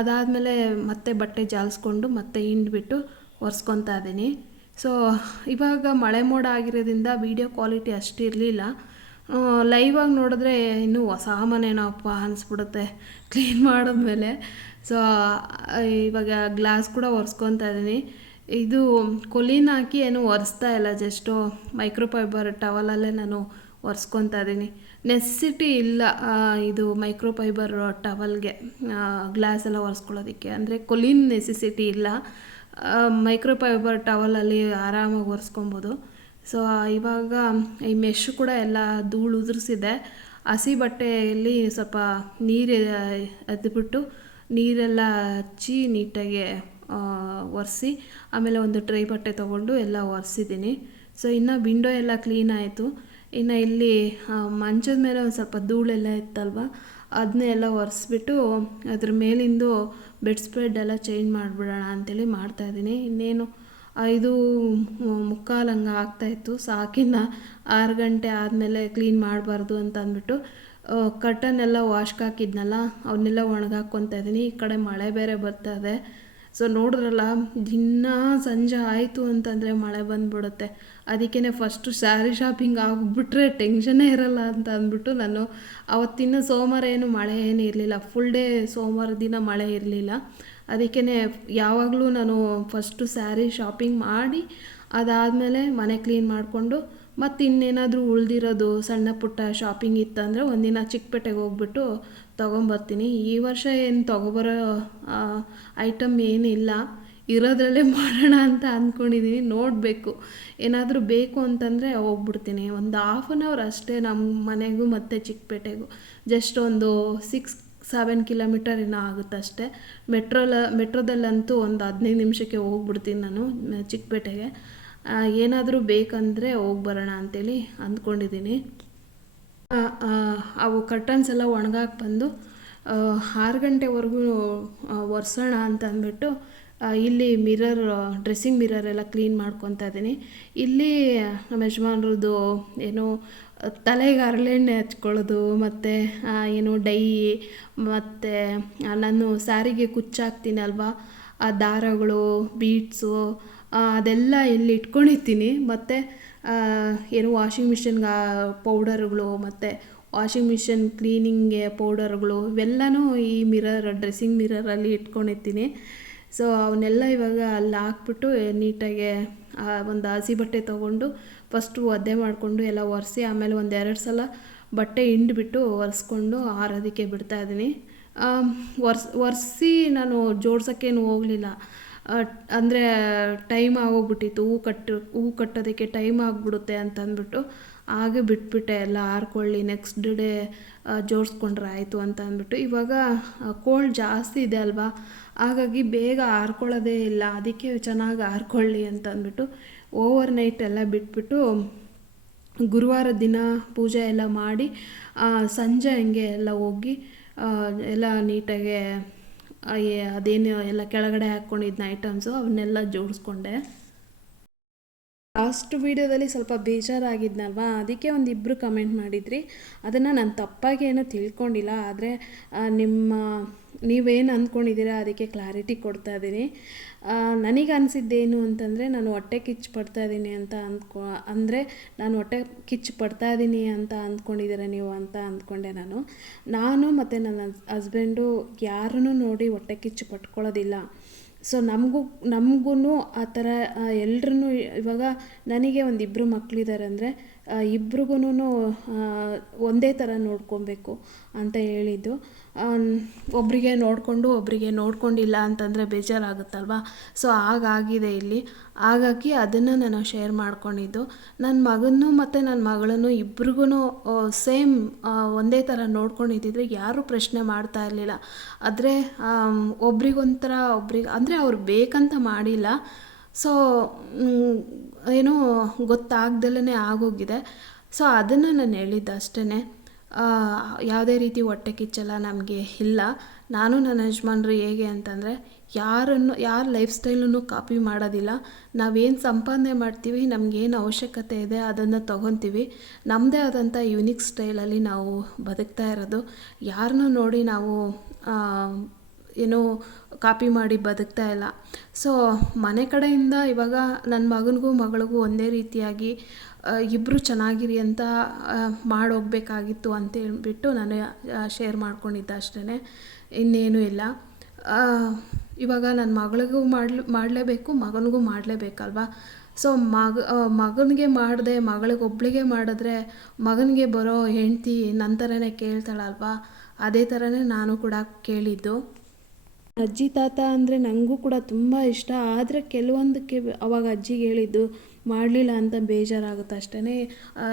ಅದಾದಮೇಲೆ ಮತ್ತೆ ಬಟ್ಟೆ ಜಾಲಿಸ್ಕೊಂಡು ಮತ್ತೆ ಹಿಂಡ್ಬಿಟ್ಟು ಒರೆಸ್ಕೊತಾ ಇದ್ದೀನಿ ಸೊ, ಇವಾಗ ಮಳೆ ಮೋಡ ಆಗಿರೋದ್ರಿಂದ ವೀಡಿಯೋ ಕ್ವಾಲಿಟಿ ಅಷ್ಟು ಇರಲಿಲ್ಲ. ಲೈವಾಗಿ ನೋಡಿದ್ರೆ ಇನ್ನೂ ಹೊಸ ಅಪ್ಪ ಅನಿಸ್ಬಿಡುತ್ತೆ ಕ್ಲೀನ್ ಮಾಡಿದ್ಮೇಲೆ. ಸೊ ಇವಾಗ ಗ್ಲಾಸ್ ಕೂಡ ಒರೆಸ್ಕೊತಾ ಇದ್ದೀನಿ. ಇದು ಕೊಲಿನ ಹಾಕಿ ಏನು ಒರೆಸ್ತಾ ಇಲ್ಲ ಜಸ್ಟು ಮೈಕ್ರೋಫೈಬರ್ ಟವಲಲ್ಲೇ ನಾನು ಒರೆಸ್ಕೊತಾ ಇದ್ದೀನಿ. ನೆಸೆಸಿಟಿ ಇಲ್ಲ ಇದು ಮೈಕ್ರೋಫೈಬರ್ ಟವಲ್ಗೆ ಗ್ಲಾಸ್ ಎಲ್ಲ ಒರೆಸ್ಕೊಳ್ಳೋದಕ್ಕೆ. ಅಂದರೆ ಕೊಲೀನ್ ನೆಸೆಸಿಟಿ ಇಲ್ಲ ಮೈಕ್ರೋಫೈಬರ್ ಟವಲಲ್ಲಿ ಆರಾಮಾಗಿ ಒರೆಸ್ಕೊಬೋದು. ಸೊ ಇವಾಗ ಈ ಮೆಶ್ ಕೂಡ ಎಲ್ಲ ಧೂಳು ಉದುರಿಸಿದೆ. ಹಸಿ ಬಟ್ಟೆಯಲ್ಲಿ ಸ್ವಲ್ಪ ನೀರು ಎದ್ಬಿಟ್ಟು ನೀರೆಲ್ಲ ಹಚ್ಚಿ ನೀಟಾಗಿ ಒರೆಸಿ, ಆಮೇಲೆ ಒಂದು ಟ್ರೈ ಬಟ್ಟೆ ತೊಗೊಂಡು ಎಲ್ಲ ಒರೆಸಿದ್ದೀನಿ. ಸೊ ಇನ್ನು ವಿಂಡೋ ಎಲ್ಲ ಕ್ಲೀನ್ ಆಯಿತು. ಇನ್ನು ಇಲ್ಲಿ ಮಂಚದ ಮೇಲೆ ಒಂದು ಸ್ವಲ್ಪ ಧೂಳೆಲ್ಲ ಇತ್ತಲ್ವ? ಅದನ್ನೇ ಎಲ್ಲ ಒರೆಸ್ಬಿಟ್ಟು ಅದ್ರ ಮೇಲಿಂದು ಬೆಡ್ ಸ್ಪ್ರೆಡ್ ಎಲ್ಲ ಚೇಂಜ್ ಮಾಡಿಬಿಡೋಣ ಅಂತೇಳಿ ಮಾಡ್ತಾಯಿದ್ದೀನಿ ಇನ್ನೇನು ಐದು ಮುಕ್ಕಾಲಂಗ ಆಗ್ತಾಯಿತ್ತು ಸಾಕಿನ ಆರು ಗಂಟೆ ಆದಮೇಲೆ ಕ್ಲೀನ್ ಮಾಡಬಾರ್ದು ಅಂತ ಅಂದ್ಬಿಟ್ಟು ಕಟನ್ ಎಲ್ಲ ವಾಶ್ಗೆ ಹಾಕಿದ್ನಲ್ಲ ಅವನ್ನೆಲ್ಲ ಒಣಗಾಕೊತ ಇದ್ದೀನಿ. ಈ ಕಡೆ ಮಳೆ ಬೇರೆ ಬರ್ತಾ ಇದೆ. ಸೊ ನೋಡಿದ್ರಲ್ಲ, ದಿನ ಸಂಜೆ ಆಯಿತು ಅಂತಂದರೆ ಮಳೆ ಬಂದ್ಬಿಡುತ್ತೆ. ಅದಕ್ಕೇ ಫಸ್ಟು ಸ್ಯಾರಿ ಶಾಪಿಂಗ್ ಆಗಿಬಿಟ್ರೆ ಟೆನ್ಷನೇ ಇರಲ್ಲ ಅಂತ ಅಂದ್ಬಿಟ್ಟು ನಾನು ಅವತ್ತಿನ ಸೋಮವಾರ ಏನು ಮಳೆ ಏನು ಇರಲಿಲ್ಲ. ಫುಲ್ ಡೇ ಸೋಮವಾರ ದಿನ ಮಳೆ ಇರಲಿಲ್ಲ. ಅದಕ್ಕೇ ಯಾವಾಗಲೂ ನಾನು ಫಸ್ಟು ಸ್ಯಾರಿ ಶಾಪಿಂಗ್ ಮಾಡಿ, ಅದಾದಮೇಲೆ ಮನೆ ಕ್ಲೀನ್ ಮಾಡಿಕೊಂಡು, ಮತ್ತು ಇನ್ನೇನಾದರೂ ಉಳಿದಿರೋದು ಸಣ್ಣ ಪುಟ್ಟ ಶಾಪಿಂಗ್ ಇತ್ತಂದರೆ ಒಂದಿನ ಚಿಕ್ಕಪೇಟೆಗೆ ಹೋಗ್ಬಿಟ್ಟು ತೊಗೊಂಬರ್ತೀನಿ. ಈ ವರ್ಷ ಏನು ತೊಗೊಬರೋ ಐಟಮ್ ಏನಿಲ್ಲ. ಇರೋದ್ರಲ್ಲೇ ಮಾಡೋಣ ಅಂತ ಅಂದ್ಕೊಂಡಿದ್ದೀನಿ ನೋಡಬೇಕು. ಏನಾದರೂ ಬೇಕು ಅಂತಂದರೆ ಹೋಗ್ಬಿಡ್ತೀನಿ. ಒಂದು ಹಾಫ್ ಆನ್ ಅವರ್ ಅಷ್ಟೇ ನಮ್ಮ ಮನೆಗೂ ಮತ್ತು ಚಿಕ್ಕಪೇಟೆಗೂ. ಜಸ್ಟ್ ಒಂದು ಸಿಕ್ಸ್ ಸೆವೆನ್ ಕಿಲೋಮೀಟರ್ ಏನೋ ಅಷ್ಟೇ. ಮೆಟ್ರೋಲ ಮೆಟ್ರೋದಲ್ಲಂತೂ ಒಂದು ಹದಿನೈದು ನಿಮಿಷಕ್ಕೆ ಹೋಗ್ಬಿಡ್ತೀನಿ ನಾನು, ಚಿಕ್ಕಪೇಟೆಗೆ. ಏನಾದರೂ ಬೇಕಂದರೆ ಹೋಗಿ ಬರೋಣ ಅಂತೇಳಿ ಅಂದ್ಕೊಂಡಿದ್ದೀನಿ. ಅವು ಕರ್ಟನ್ಸ್ ಎಲ್ಲ ಒಣಗಾಕ್ ಬಂದು ಆರು ಗಂಟೆವರೆಗೂ ಒರೆಸೋಣ ಅಂತ ಅಂದ್ಬಿಟ್ಟು ಇಲ್ಲಿ ಮಿರರ್ ಡ್ರೆಸ್ಸಿಂಗ್ ಮಿರರ್ ಎಲ್ಲ ಕ್ಲೀನ್ ಮಾಡ್ಕೊತಾ ಇದ್ದೀನಿ. ಇಲ್ಲಿ ನಮ್ಮ ಯಜಮಾನ್ರದ್ದು ಏನು ತಲೆಗೆ ಹರಳೆಣ್ಣೆ ಹಚ್ಕೊಳ್ಳೋದು, ಮತ್ತು ಏನು ಡೈ, ಮತ್ತು ನಾನು ಸ್ಯಾರಿಗೆ ಅಲ್ವಾ ಆ ದಾರಗಳು ಬೀಡ್ಸು ಅದೆಲ್ಲ ಇಲ್ಲಿ ಇಟ್ಕೊಂಡಿರ್ತೀನಿ. ಮತ್ತು ಏನು ವಾಷಿಂಗ್ ಮಿಷಿನ್ಗೆ ಪೌಡರ್ಗಳು, ಮತ್ತು ವಾಷಿಂಗ್ ಮಿಷಿನ್ ಕ್ಲೀನಿಂಗ್ಗೆ ಪೌಡರ್ಗಳು, ಇವೆಲ್ಲನೂ ಈ ಮಿರರ್, ಡ್ರೆಸ್ಸಿಂಗ್ ಮಿರರಲ್ಲಿ ಇಟ್ಕೊಂಡಿರ್ತೀನಿ. ಸೊ ಅವನ್ನೆಲ್ಲ ಇವಾಗ ಅಲ್ಲಿ ಹಾಕ್ಬಿಟ್ಟು ನೀಟಾಗಿ ಒಂದು ಹಸಿ ಬಟ್ಟೆ ತೊಗೊಂಡು ಫಸ್ಟು ಒದ್ದೆ ಮಾಡಿಕೊಂಡು ಎಲ್ಲ ಒರೆಸಿ, ಆಮೇಲೆ ಒಂದು ಎರಡು ಸಲ ಬಟ್ಟೆ ಹಿಂಡ್ಬಿಟ್ಟು ಒರೆಸ್ಕೊಂಡು ಆರೋದಕ್ಕೆ ಬಿಡ್ತಾ ಇದ್ದೀನಿ. ಒರ್ಸ್, ಒರೆಸಿ ನಾನು ಜೋಡ್ಸೋಕ್ಕೇನು ಹೋಗಲಿಲ್ಲ. ಅಂದರೆ ಟೈಮ್ ಆಗೋಗ್ಬಿಟ್ಟಿತ್ತು, ಹೂ ಕಟ್ಟು ಹೂ ಕಟ್ಟೋದಕ್ಕೆ ಟೈಮ್ ಆಗಿಬಿಡುತ್ತೆ ಅಂತ ಅಂದ್ಬಿಟ್ಟು ಹಾಗೆ ಬಿಟ್ಬಿಟ್ಟೆ ಎಲ್ಲ ಆರ್ಕೊಳ್ಳಿ ನೆಕ್ಸ್ಟ್ ಡೇ ಜೋಡಿಸ್ಕೊಂಡ್ರೆ ಆಯಿತು ಅಂತ ಅಂದ್ಬಿಟ್ಟು ಇವಾಗ ಕೋಲ್ಡ್ ಜಾಸ್ತಿ ಇದೆ ಅಲ್ವಾ? ಹಾಗಾಗಿ ಬೇಗ ಆರ್ಕೊಳ್ಳೋದೇ ಇಲ್ಲ, ಅದಕ್ಕೆ ಚೆನ್ನಾಗಿ ಆರ್ಕೊಳ್ಳಿ ಅಂತ ಅಂದ್ಬಿಟ್ಟು ಓವರ್ ನೈಟ್ ಎಲ್ಲ ಬಿಟ್ಬಿಟ್ಟು ಗುರುವಾರ ದಿನ ಪೂಜೆ ಎಲ್ಲ ಮಾಡಿ ಸಂಜೆ ಹಂಗೆ ಎಲ್ಲ ಹೋಗಿ ಎಲ್ಲ ನೀಟಾಗಿ ಅದೇನು ಎಲ್ಲ ಕೆಳಗಡೆ ಹಾಕ್ಕೊಂಡಿದ್ನ ಐಟಮ್ಸು ಅವನ್ನೆಲ್ಲ ಜೋಡಿಸ್ಕೊಂಡೆ. ಲಾಸ್ಟ್ ವೀಡಿಯೋದಲ್ಲಿ ಸ್ವಲ್ಪ ಬೇಜಾರಾಗಿದ್ನಲ್ವಾ? ಅದಕ್ಕೆ ಒಂದು ಇಬ್ಬರು ಕಮೆಂಟ್ ಮಾಡಿದ್ರಿ. ಅದನ್ನು ನಾನು ತಪ್ಪಾಗಿ ಏನೋ ತಿಳ್ಕೊಂಡಿಲ್ಲ. ಆದರೆ ನಿಮ್ಮ, ನೀವೇನು ಅಂದ್ಕೊಂಡಿದ್ದೀರಾ ಅದಕ್ಕೆ ಕ್ಲಾರಿಟಿ ಕೊಡ್ತಾ ಇದ್ದೀನಿ. ನನಗೆ ಅನಿಸಿದ್ದೇನು ಅಂತಂದರೆ, ನಾನು ಹೊಟ್ಟೆ ಕಿಚ್ಚು ಪಡ್ತಾ ಇದ್ದೀನಿ ಅಂತ ಅಂದ್ಕೊ, ಅಂದರೆ ನಾನು ಹೊಟ್ಟೆ ಕಿಚ್ಚು ಪಡ್ತಾ ಇದ್ದೀನಿ ಅಂತ ಅಂದ್ಕೊಂಡಿದ್ದೀರಾ ನೀವು ಅಂತ ಅಂದ್ಕೊಂಡೆ ನಾನು. ನಾನು ಮತ್ತು ನನ್ನ ಹಸ್ಬೆಂಡು ಯಾರನ್ನೂ ನೋಡಿ ಹೊಟ್ಟೆ ಕಿಚ್ಚು ಪಟ್ಕೊಳ್ಳೋದಿಲ್ಲ. ಸೊ ನಮಗೂ ನಮಗೂ ಆ ಥರ ಎಲ್ರೂ ಇವಾಗ ನನಗೆ ಒಂದು ಇಬ್ಬರು ಮಕ್ಕಳಿದ್ದಾರೆ ಅಂದರೆ ಇಬ್ರಿಗೂ ಒಂದೇ ಥರ ನೋಡ್ಕೊಬೇಕು ಅಂತ ಹೇಳಿದ್ದು. ಒಬ್ಬರಿಗೆ ನೋಡಿಕೊಂಡು ಒಬ್ಬರಿಗೆ ನೋಡ್ಕೊಂಡಿಲ್ಲ ಅಂತಂದರೆ ಬೇಜಾರಾಗುತ್ತಲ್ವ? ಸೊ ಹಾಗಾಗಿದೆ ಇಲ್ಲಿ. ಹಾಗಾಗಿ ಅದನ್ನು ನಾನು ಶೇರ್ ಮಾಡ್ಕೊಂಡಿದ್ದು. ನನ್ನ ಮಗನೂ ಮತ್ತು ನನ್ನ ಮಗಳನ್ನು ಇಬ್ರಿಗೂ ಸೇಮ್ ಒಂದೇ ಥರ ನೋಡ್ಕೊಂಡಿದ್ದಿದ್ರೆ ಯಾರೂ ಪ್ರಶ್ನೆ ಮಾಡ್ತಾ ಇರಲಿಲ್ಲ. ಆದರೆ ಒಬ್ರಿಗೊಂಥರ, ಒಬ್ರಿಗೆ, ಅಂದರೆ ಅವ್ರು ಬೇಕಂತ ಮಾಡಿಲ್ಲ. ಸೊ ಏನು ಗೊತ್ತಾಗ್ದಲೇ ಆಗೋಗಿದೆ. ಸೊ ಅದನ್ನು ನಾನು ಹೇಳಿದ್ದು ಅಷ್ಟೇ ಯಾವುದೇ ರೀತಿ ಹೊಟ್ಟೆ ಕಿಚ್ಚೆಲ್ಲ ನಮಗೆ ಇಲ್ಲ. ನಾನು ನನ್ನ ಯಜಮಾನ್ರು ಹೇಗೆ ಅಂತಂದರೆ, ಯಾರನ್ನು, ಯಾರ ಲೈಫ್ ಸ್ಟೈಲನ್ನು ಕಾಪಿ ಮಾಡೋದಿಲ್ಲ. ನಾವೇನು ಸಂಪಾದನೆ ಮಾಡ್ತೀವಿ, ನಮಗೇನು ಅವಶ್ಯಕತೆ ಇದೆ, ಅದನ್ನು ತೊಗೊತೀವಿ. ನಮ್ಮದೇ ಆದಂಥ ಯುನಿಕ್ ಸ್ಟೈಲಲ್ಲಿ ನಾವು ಬದುಕ್ತಾ ಇರೋದು. ಯಾರನ್ನೂ ನೋಡಿ ನಾವು ಏನೋ ಕಾಪಿ ಮಾಡಿ ಬದುಕ್ತಾ ಇಲ್ಲ. ಸೊ, ಮನೆ ಕಡೆಯಿಂದ ಇವಾಗ ನನ್ನ ಮಗನಿಗೂ ಮಗಳಿಗೂ ಒಂದೇ ರೀತಿಯಾಗಿ ಇಬ್ಬರು ಚೆನ್ನಾಗಿರಿ ಅಂತ ಮಾಡೋಗ್ಬೇಕಾಗಿತ್ತು ಅಂತ ಹೇಳ್ಬಿಟ್ಟು ನಾನು ಶೇರ್ ಮಾಡ್ಕೊಂಡಿದ್ದೆ ಅಷ್ಟೇ ಇನ್ನೇನು ಇಲ್ಲ. ಇವಾಗ ನನ್ನ ಮಗಳಿಗೂ ಮಾಡ್ಲು, ಮಾಡಲೇಬೇಕು, ಮಗನಿಗೂ ಮಾಡಲೇಬೇಕಲ್ವಾ? ಸೊ, ಮಗ ಮಗನಿಗೆ ಮಾಡಿದೆ ಮಗಳಿಗೆ ಒಬ್ಳಿಗೆ ಮಾಡಿದ್ರೆ ಮಗನಿಗೆ ಬರೋ ಹೆಂಡ್ತಿ ನನ್ನ ಥರನೇ ಕೇಳ್ತಾಳಲ್ವಾ? ಅದೇ ಥರನೇ ನಾನು ಕೂಡ ಕೇಳಿದ್ದು. ಅಜ್ಜಿ ತಾತ ಅಂದರೆ ನನಗೂ ಕೂಡ ತುಂಬ ಇಷ್ಟ. ಆದರೆ ಕೆಲವೊಂದಕ್ಕೆ ಅವಾಗ ಅಜ್ಜಿಗೆ ಹೇಳಿದ್ದು ಮಾಡಲಿಲ್ಲ ಅಂತ ಬೇಜಾರಾಗುತ್ತೆ ಅಷ್ಟೇ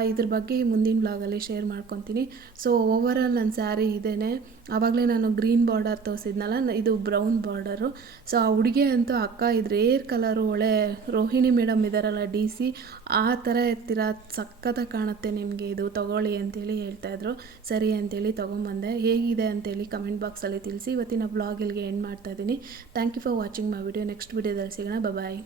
ಇದ್ರ ಬಗ್ಗೆ ಮುಂದಿನ ಬ್ಲಾಗಲ್ಲಿ ಶೇರ್ ಮಾಡ್ಕೊತೀನಿ. ಸೊ ಓವರಾಲ್ ನನ್ನ ಸ್ಯಾರಿ ಇದೇನೆ. ಆವಾಗಲೇ ನಾನು ಗ್ರೀನ್ ಬಾರ್ಡರ್ ತೋರಿಸಿದ್ನಲ್ಲ, ಇದು ಬ್ರೌನ್ ಬಾರ್ಡರು ಸೊ ಆ ಹುಡುಗಿ ಅಂತೂ ಅಕ್ಕ ಇದು ರೇರ್ ಕಲರು ಒಳ್ಳೆ ರೋಹಿಣಿ ಮೇಡಮ್ ಇದ್ದಾರಲ್ಲ ಡಿ ಸಿ ಆ ಥರ ಇರ್ತೀರ ಸಖತ್ತಾಗಿ ಕಾಣುತ್ತೆ ನಿಮಗೆ ಇದು. ತಗೊಳ್ಳಿ ಅಂತೇಳಿ ಹೇಳ್ತಾಯಿದ್ರು ಸರಿ ಅಂತೇಳಿ ತೊಗೊಂಬಂದೆ. ಹೇಗಿದೆ ಅಂತೇಳಿ ಕಮೆಂಟ್ ಬಾಕ್ಸಲ್ಲಿ ತಿಳಿಸಿ. ಇವತ್ತಿನ ಬ್ಲಾಗ್ ಇಲ್ಲಿಗೆ ಎಂಡ್ ಮಾಡ್ತಾ ಇದ್ದೀನಿ. Thank you for watching my video next ವಿಡಿಯೋದಲ್ಲಿ ಸಿಗೋಣ. ಬಾಯ್